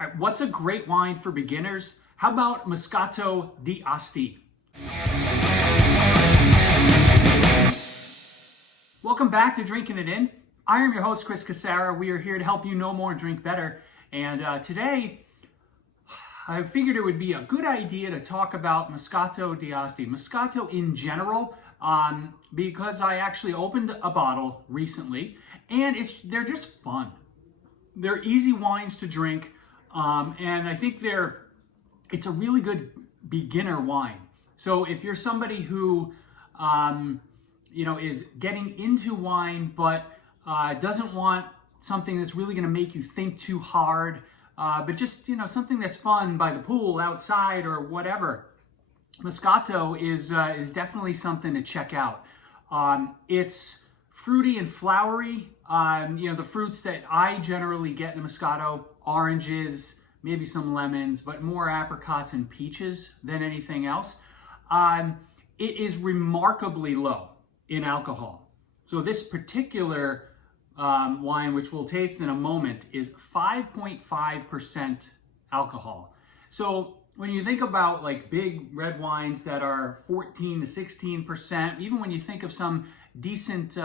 All right, what's a great wine for beginners? How about Moscato D'Asti? Welcome back to Drinking It In. I am your host, Chris Casara. We are here to help you know more and drink better. And today, I figured it would be a good idea to talk about Moscato D'Asti. Moscato in general, because I actually opened a bottle recently, and they're just fun. They're easy wines to drink, and I think it's a really good beginner wine. So if you're somebody who is getting into wine, but doesn't want something that's really going to make you think too hard, but just, something that's fun by the pool, outside, or whatever, Moscato is definitely something to check out. It's fruity and flowery. The fruits that I generally get in a Moscato: oranges, maybe some lemons, but more apricots and peaches than anything else. It is remarkably low in alcohol. So this particular wine, which we'll taste in a moment, is 5.5% alcohol. So when you think about like big red wines that are 14 to 16%, even when you think of some decent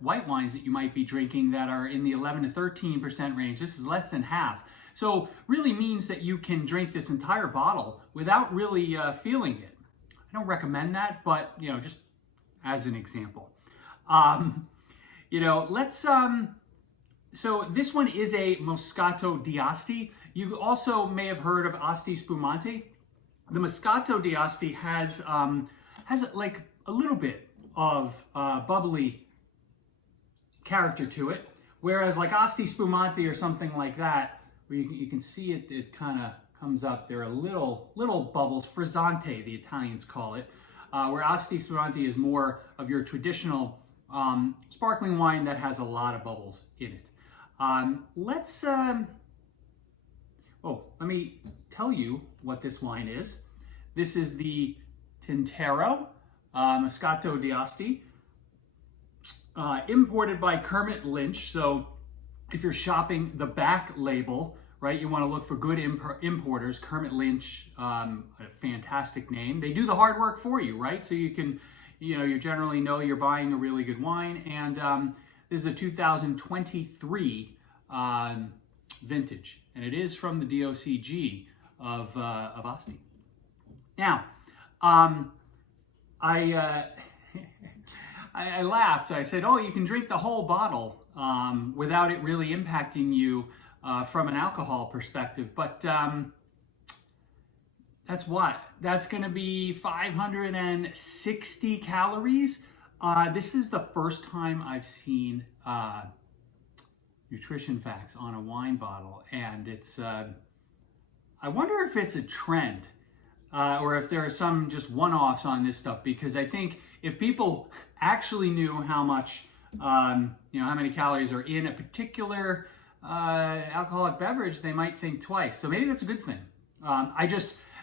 white wines that you might be drinking that are in the 11 to 13% range, this is less than half. So really means that you can drink this entire bottle without really feeling it. I don't recommend that, but just as an example. So this one is a Moscato D'Asti. You also may have heard of Asti Spumante. The Moscato D'Asti has like a little bit of bubbly character to it, whereas like Asti Spumante or something like that, where you can see it kind of comes up. There are little bubbles, frizzante, the Italians call it, where Asti Spumante is more of your traditional sparkling wine that has a lot of bubbles in it. Let me tell you what this wine is. This is the Tintero Moscato D'Asti, imported by Kermit Lynch. So if you're shopping the back label, right, you want to look for good importers. Kermit Lynch, a fantastic name. They do the hard work for you, right? So you can, you generally know you're buying a really good wine. And this is a 2023 vintage, and it is from the DOCG of Asti. Now, I laughed. I said, "Oh, you can drink the whole bottle without it really impacting you from an alcohol perspective." But that's what? That's going to be 560 calories. This is the first time I've seen nutrition facts on a wine bottle, and it's. I wonder if it's a trend, or if there are some just one-offs on this stuff. Because I think if people actually knew how much, how many calories are in a particular alcoholic beverage, they might think twice. So maybe that's a good thing.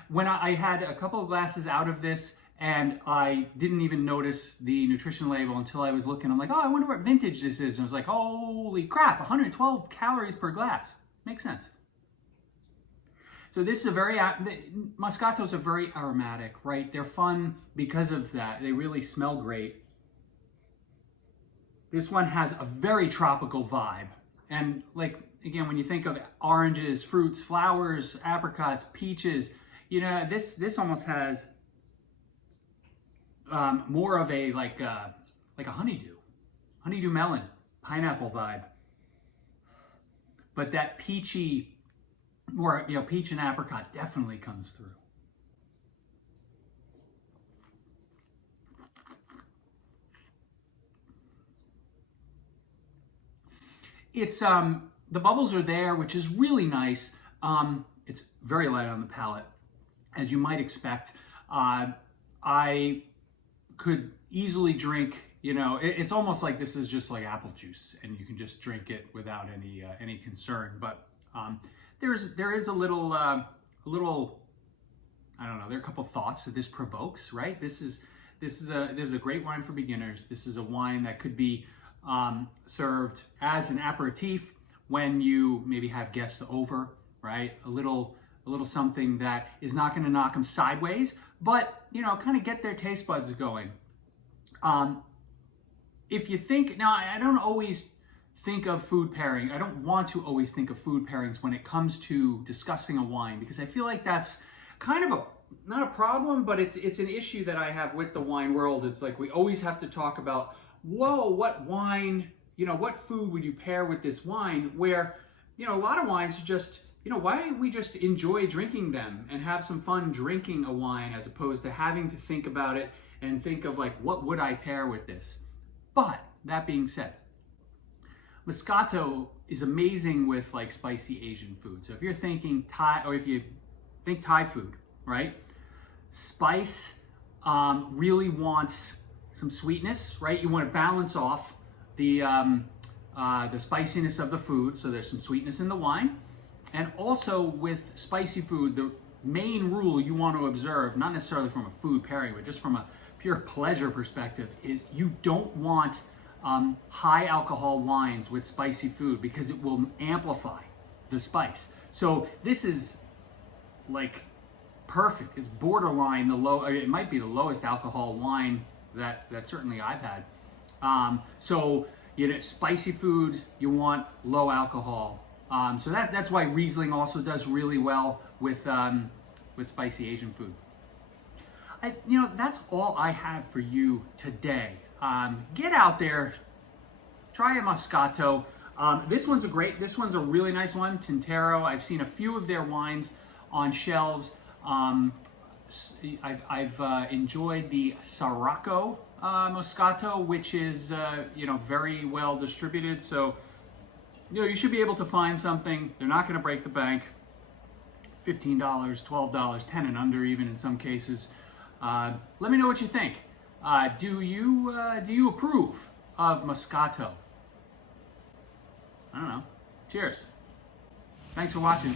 When I had a couple of glasses out of this, and I didn't even notice the nutrition label until I was looking. I'm like, oh, I wonder what vintage this is. And I was like, holy crap, 112 calories per glass. Makes sense. So this is Moscatos are very aromatic, right? They're fun because of that. They really smell great. This one has a very tropical vibe. And like, again, when you think of oranges, fruits, flowers, apricots, peaches, this almost has more of a like a honeydew melon, pineapple vibe. But that peachy, more peach and apricot definitely comes through. It's the bubbles are there, which is really nice. It's very light on the palate, as you might expect. I could easily drink, it's almost like this is just like apple juice, and you can just drink it without any concern. But there is a little, I don't know. There are a couple thoughts that this provokes, right? This is a great wine for beginners. This is a wine that could be served as an aperitif when you maybe have guests over, right? A little something that is not going to knock them sideways, but, you know, kind of get their taste buds going. If you think, now I don't always think of food pairing. I don't want to always think of food pairings when it comes to discussing a wine, because I feel like that's kind of not a problem, but it's an issue that I have with the wine world. It's like we always have to talk about, whoa, what wine, you know, what food would you pair with this wine? Where, you know, a lot of wines are just, you know, why don't we just enjoy drinking them and have some fun drinking a wine as opposed to having to think about it and think of like, what would I pair with this? But that being said, Moscato is amazing with like spicy Asian food. So if you're thinking Thai, or if you think Thai food, right? Spice really wants some sweetness, right? You want to balance off the spiciness of the food, so there's some sweetness in the wine. And also with spicy food, the main rule you want to observe, not necessarily from a food pairing, but just from a pure pleasure perspective, is you don't want high alcohol wines with spicy food, because it will amplify the spice. So this is like perfect. It's borderline the low, it might be the lowest alcohol wine that certainly I've had. So, you know, spicy foods, you want low alcohol. So that's why Riesling also does really well with spicy Asian food. You know, that's all I have for you today. Get out there, try a Moscato. This one's a really nice one, Tintero. I've seen a few of their wines on shelves. I've enjoyed the Sirocco Moscato, which is you know, very well distributed. So, you know, you should be able to find something. They're not going to break the bank. $15, $12, $10 and under even in some cases. Let me know what you think. Do you approve of Moscato? I don't know. Cheers. Thanks for watching.